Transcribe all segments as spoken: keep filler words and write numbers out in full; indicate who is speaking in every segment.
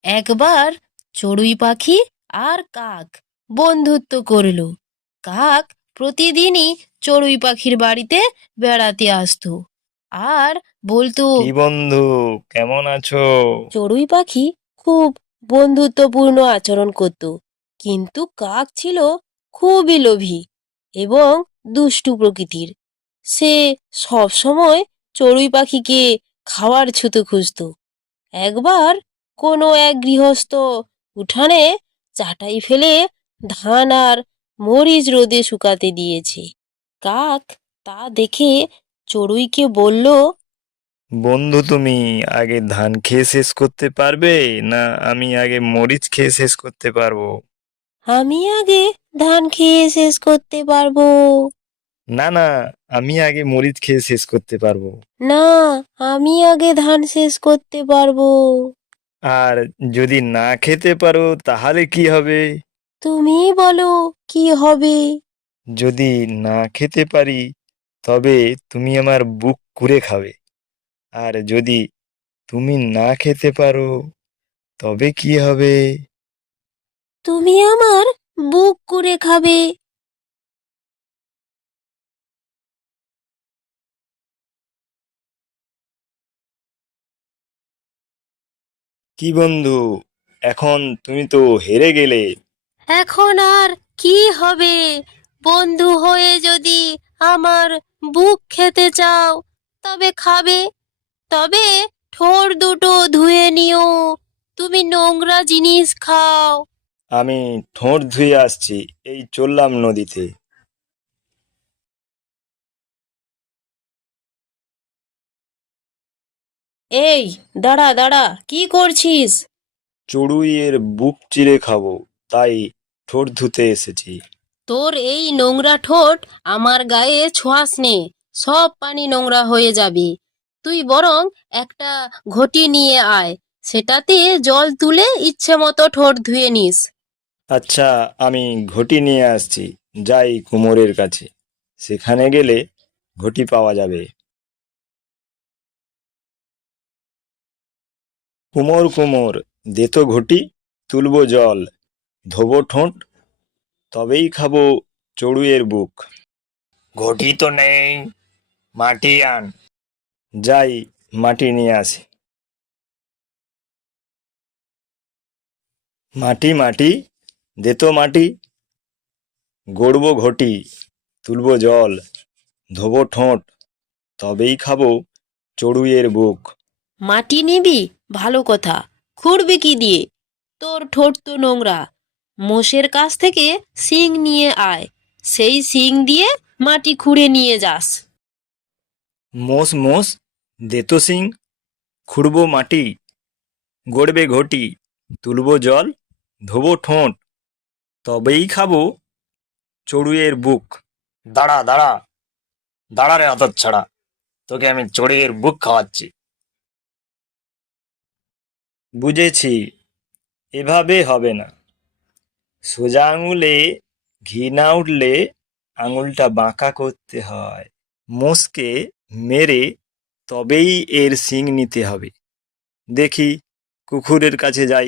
Speaker 1: একবার চড়ুই পাখি আর কাক বন্ধুত্ব করল। কাক প্রতিদিনই চড়ুই পাখির বাড়িতে বেড়াতে আসতো আর বলতো।
Speaker 2: কি বন্ধু, কেমন আছো?
Speaker 1: চড়ুই পাখি খুব বন্ধুত্বপূর্ণ আচরণ করত, কিন্তু কাক ছিল খুবই লোভী এবং দুষ্টু প্রকৃতির। সে সবসময় চড়ুই পাখিকে খাওয়ার ছুতো খুঁজত। একবার কোনো এক গৃহস্থ উঠানে চাটাই ফেলে ধান আর মরিচ রোদে শুকাতে দিয়েছে। কাক তা দেখে চড়ুইকে বলল,
Speaker 2: বন্ধু, তুমি আগে ধান খেয়ে শেষ করতে পারবে, না আমি আগে মরিচ খেয়ে শেষ করতে পারবো?
Speaker 1: আমি আগে ধান খেয়ে শেষ করতে পারবো।
Speaker 2: না না, আমি আগে মরিচ খেয়ে শেষ করতে পারবো।
Speaker 1: না, আমি আগে ধান শেষ করতে পারবো।
Speaker 2: আর যদি না খেতে পারো তাহলে কি হবে?
Speaker 1: তুমিই বলো কি হবে।
Speaker 2: যদি না খেতে পারি তবে তুমি আমার বুক কুড়ে খাবে। আর যদি তুমি না খেতে পারো তবে কি হবে?
Speaker 1: তুমি আমার বুক করে খাবে।
Speaker 2: কি বন্ধু, এখন তুমি তো হেরে গেলে।
Speaker 1: এখন আর কি হবে? বন্ধু হয়ে যদি আমার বুক খেতে চাও তবে খাবে, তবে ঠোঁট দুটো ধুয়ে নিও। তুমি নোংরা জিনিস খাও।
Speaker 2: আমি ঠোঁট ধুয়ে আসছি, এই চললাম নদীতে।
Speaker 1: এই, দাঁড়া দাঁড়া, কি করছিস?
Speaker 2: চড়ুইয়ের বুক চিরে খাবো, তাই ঠোঁট ধুতে এসেছি।
Speaker 1: তোর এই নোংরা ঠোঁট আমার গায়ে ছোঁয়াস নে, সব পানি নোংরা হয়ে যাবে। তুই বরং একটা ঘটি নিয়ে আয়, সেটাতে জল তুলে ইচ্ছে মতো ঠোঁট ধুয়ে নিস।
Speaker 2: আচ্ছা, আমি ঘটি নিয়ে আসছি। যাই কুমোরের কাছে, সেখানে গেলে ঘটি পাওয়া যাবে। কুমোর কুমোর, দে তো ঘটি, তুলবো জল, ধোবো ঠোঁট, তবেই খাবো চড়ুইয়ের বুক। ঘটি তো নেই, মাটি আন। যাই মাটি নিয়ে আসি। মাটি মাটি, দে তো মাটি, গড়বো ঘটি, তুলবো জল, ধোবো ঠোঁট, তবেই খাবো চড়ুইয়ের বুক।
Speaker 1: মাটি নিবি? ভালো কথা। খুঁড়বি কি দিয়ে? তোর ঠোঁট তো নোংরা। মোষের কাছ থেকে শিং নিয়ে আয়, সেই শিং দিয়ে মাটি খুঁড়ে নিয়ে যাস।
Speaker 2: মোষ মোষ, দে তো সিং, খুঁড়বো মাটি, গড়বে ঘটি, তুলবো জল, ধোবো ঠোঁট, তবেই খাবো চড়ুইয়ের বুক। দাঁড়া দাঁড়া, দাঁড়া রে হতচ্ছাড়া, তোকে আমি চড়ুইয়ের বুক খাওয়াচ্ছি। বুঝেছি, এভাবে হবে না। সোজা আঙুলে ঘি না উঠলে আঙুলটা বাঁকা করতে হয়। মোষকে মেরে তবেই এর শিং নিতে হবে। দেখি, কুকুরের কাছে যাই।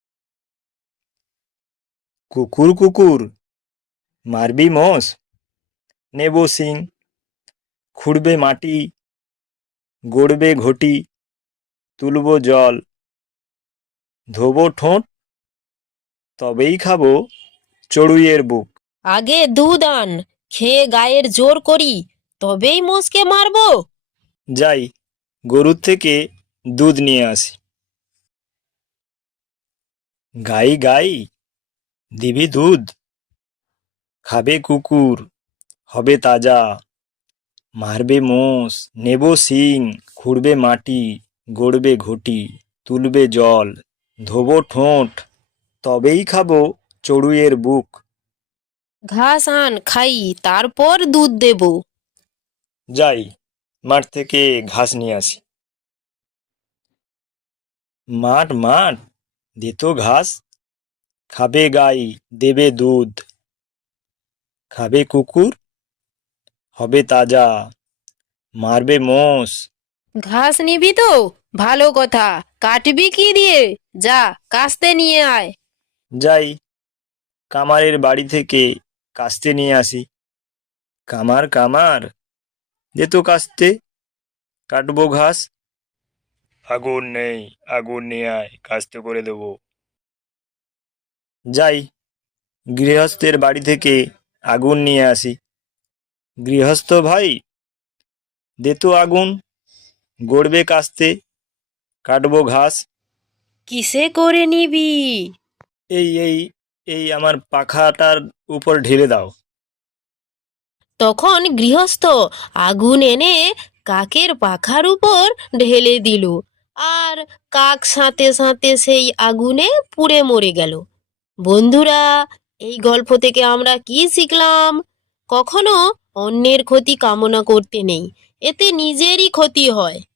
Speaker 2: কুকুর কুকুর, মারবি মোষ? নেব শিং, খুঁড়বে মাটি, গড়বে ঘটি, তুলবো জল, ধোবো ঠোঁট, তবেই খাবো চড়ুইয়ের বুক।
Speaker 1: আগে দুধ আন, খেয়ে গায়ের জোর করি, তবেই মোষকে মারবো।
Speaker 2: যাই গরুর থেকে দুধ নিয়ে আসি। গাই গাই, দিবি দুধ? খাবে কুকুর, হবে তাজা। মারবে মোষ, নেব শিং, খুঁড়বে মাটি, গড়বে ঘটি, তুলবে জল, ধোবো ঠোঁট, তবেই খাবো চড়ুইয়ের বুক।
Speaker 1: ঘাস আন, খাই, তারপর দুধ দেবো।
Speaker 2: যাই মাঠ থেকে ঘাস নিয়ে আসি। মাঠ মাঠ, দে তো ঘাস, খাবে গাই, দেবে দুধ, খাবে কুকুর, হবে তাজা। মারবে মোষ।
Speaker 1: ঘাস নিবি তো? ভালো কথা, কাটবি কি দিয়ে? যা, কাস্তে নিয়ে আয়।
Speaker 2: যাই, কামারের বাড়ি থেকে কাস্তে নিয়ে আসি। কামার কামার, দে তো কাস্তে, কাটবো ঘাস। আগুন নেই, আগুন নিয়ে আয়, কাস্তে করে দেবো। যাই, গৃহস্থের বাড়ি থেকে আগুন নিয়ে আসি। গৃহস্থ ভাই, দে তো আগুন, গড়বে কাস্তে, কাটবো ঘাস।
Speaker 1: কিসে করে নিবি?
Speaker 2: এই এই এই আমার পাখাটার উপর ঢেলে দাও।
Speaker 1: তখন গৃহস্থ আগুন এনে কাকের পাখার উপর ঢেলে দিল, আর কাক সাঁতে সাঁতে সেই আগুনে পুড়ে মরে গেল। বন্ধুরা, এই গল্প থেকে আমরা কি শিখলাম? কখনো অন্যের ক্ষতি কামনা করতে নেই, এতে নিজেরই ক্ষতি হয়।